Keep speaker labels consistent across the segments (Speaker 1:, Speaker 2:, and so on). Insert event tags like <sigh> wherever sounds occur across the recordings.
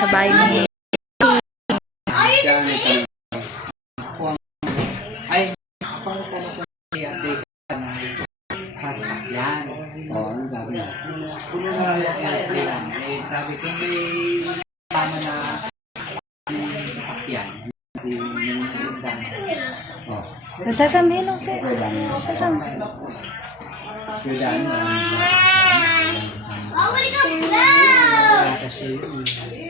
Speaker 1: sa bahay ni.
Speaker 2: Ay, pang tanong ko ni Ate ka sasakyan. Oo, ano sabi niya? Puno na lang yung airplane. Eh, sabi ko may tama na may sasakyan. Hindi yung Oh.
Speaker 1: Nasasam, hello, sir.
Speaker 2: Pwede
Speaker 1: Nasasam.
Speaker 2: Pwede ano. Kasi yun.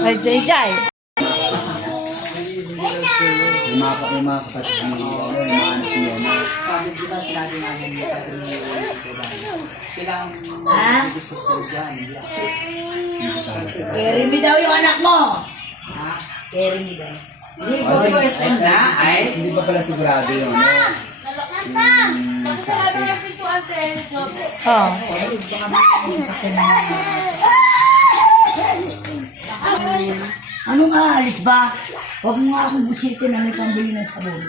Speaker 1: Ay, Jay, Jay.
Speaker 2: Yung mga, yung mga kapatid yung mga anak niya sabi na sinabi namin ni sabi ni sila, sila ang nag-decision dyan.
Speaker 3: Carry me daw yung anak mo.
Speaker 2: Ha?
Speaker 3: Carry me daw.
Speaker 2: Hindi ko SM na, ay? Hindi ba pala sigurado yun?
Speaker 1: Oh.
Speaker 3: Ano nga, alis ba? Huwag mo nga akong busitin na may pambili ng sabon.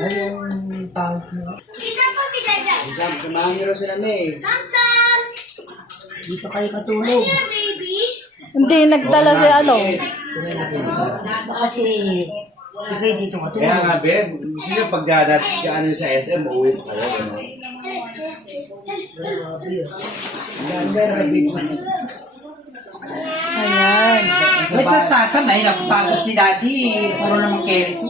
Speaker 2: Ayun, pals mo. Diyan, samahan niyo sila, May.
Speaker 3: Dito kayo katulog.
Speaker 1: Hindi, nagdala si ano.
Speaker 3: Baka si... Hindi kayo dito
Speaker 4: Kaya
Speaker 3: katulog.
Speaker 4: nga, Ben, gusto nyo pag ka ano sa SM, uuwi pa kayo. Ano? Ganda, nakabig pa.
Speaker 1: Ayan.
Speaker 5: May kasasa may napapagod si daddy. Puro naman carry ko.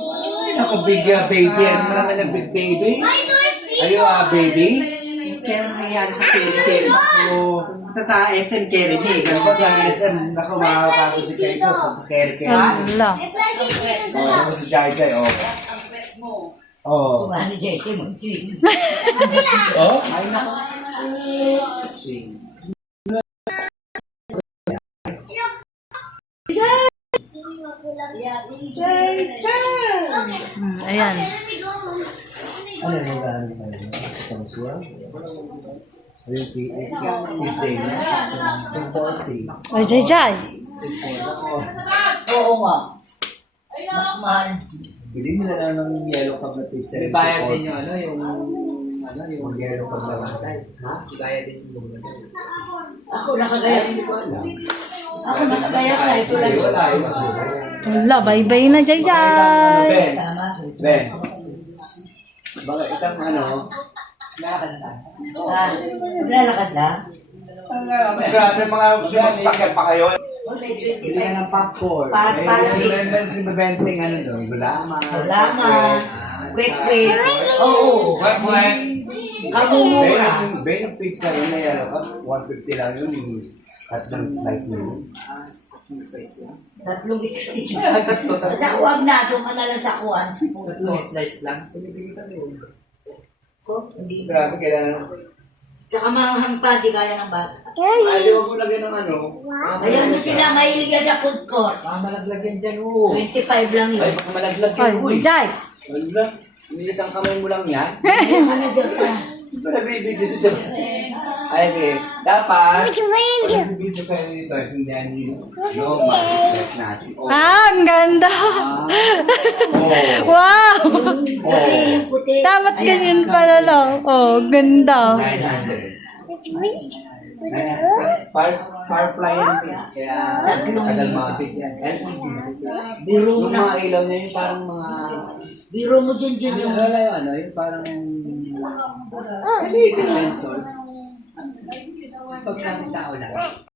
Speaker 4: Ako, big uh, baby. Ano naman ang big baby? Are you a baby?
Speaker 5: care ang nangyayari sa Kerry
Speaker 4: Oo.
Speaker 5: Punta sa SM Kerry Kerry.
Speaker 4: Ganun ba sa SM? Naku, makakapagod si Kerry Kerry. Sa Kerry Kerry.
Speaker 1: Wala.
Speaker 4: May plastic dito sa Oo, si Jai Jai, oo. Oo.
Speaker 3: Tuwa ni Jai Jai
Speaker 4: mag-swing.
Speaker 1: Oo? Ay, naku. Swing. Jai Jai! Ayan.
Speaker 4: Ano yung gagawin mo? Ito mo 30, 15,
Speaker 1: Ay, Jay Jay.
Speaker 3: Oo nga. Mas mahal.
Speaker 4: Bili nila na ng yellow cup na pizza.
Speaker 2: May bayad din yung ano, yung ano, yung
Speaker 4: yellow cup na
Speaker 2: matay. Ha? Bayad din yung bumatay.
Speaker 3: Ako nakagaya. Ako nakagaya ka. Ito lang.
Speaker 2: Wala,
Speaker 1: bye-bye na, Jay Jay.
Speaker 3: Sama.
Speaker 4: Ben. Baka isang ano,
Speaker 2: Lakad na.
Speaker 3: Ha? Maglalakad lang?
Speaker 4: Grabe mga sumasakyan pa kayo.
Speaker 3: Oh,
Speaker 2: Bili
Speaker 3: 25.
Speaker 2: ka ng popcorn.
Speaker 3: Pa-
Speaker 2: Eh,
Speaker 3: para-
Speaker 2: yung Benting ano doon, gulaman.
Speaker 3: Laman. Quick, quick. Oo.
Speaker 4: Wait, wait.
Speaker 3: Kamumura.
Speaker 4: Ben, Ben, yung pizza yun na cup, 150 lang yun. Yung cuts ng slice na yun.
Speaker 2: Yung slice lang.
Speaker 3: Tatlong slice.
Speaker 2: Tatlo, tatlo.
Speaker 3: Sa huwag na, doon ka na lang sa kuwan.
Speaker 2: Tatlong slice lang. Pinibigay sa iyo.
Speaker 3: Ko, hindi.
Speaker 4: Grabe, kailangan.
Speaker 3: Tsaka manghang pa, di kaya ng bata.
Speaker 4: Ay, di ba ko lagyan ng ano?
Speaker 3: Ayan mo sila, mahilig yan sa food court.
Speaker 2: Baka malaglag yan dyan, oo.
Speaker 3: 25 lang
Speaker 4: Ay,
Speaker 3: yun.
Speaker 4: baka malaglag
Speaker 1: Ay,
Speaker 4: yun, uy.
Speaker 1: Jay.
Speaker 4: Wala. Nilisang kamay mo lang yan.
Speaker 3: Na dyan ka.
Speaker 4: Ito nagbibideo siya sa... Ay, sige. Dapat... Nagbibideo kayo dito. Sindihan niyo. Yung marketplace natin. Oh.
Speaker 1: Ah, ang ganda. <laughs>
Speaker 4: Oh.
Speaker 1: Wow.
Speaker 3: Puti.
Speaker 1: Dapat ganyan pala lang. Oh, ganda.
Speaker 4: 900. Far, Firefly yan. Kaya...
Speaker 3: Tatlong-
Speaker 4: Tagal makapit yan. LED.
Speaker 3: Biro mo
Speaker 4: Yung
Speaker 3: na.
Speaker 4: mga ilaw niya yung parang mga...
Speaker 3: Biro mo dyan dyan
Speaker 4: Yung
Speaker 3: yung...
Speaker 4: wala yung ano, yung parang... LED sensor.
Speaker 2: Pag tao lang.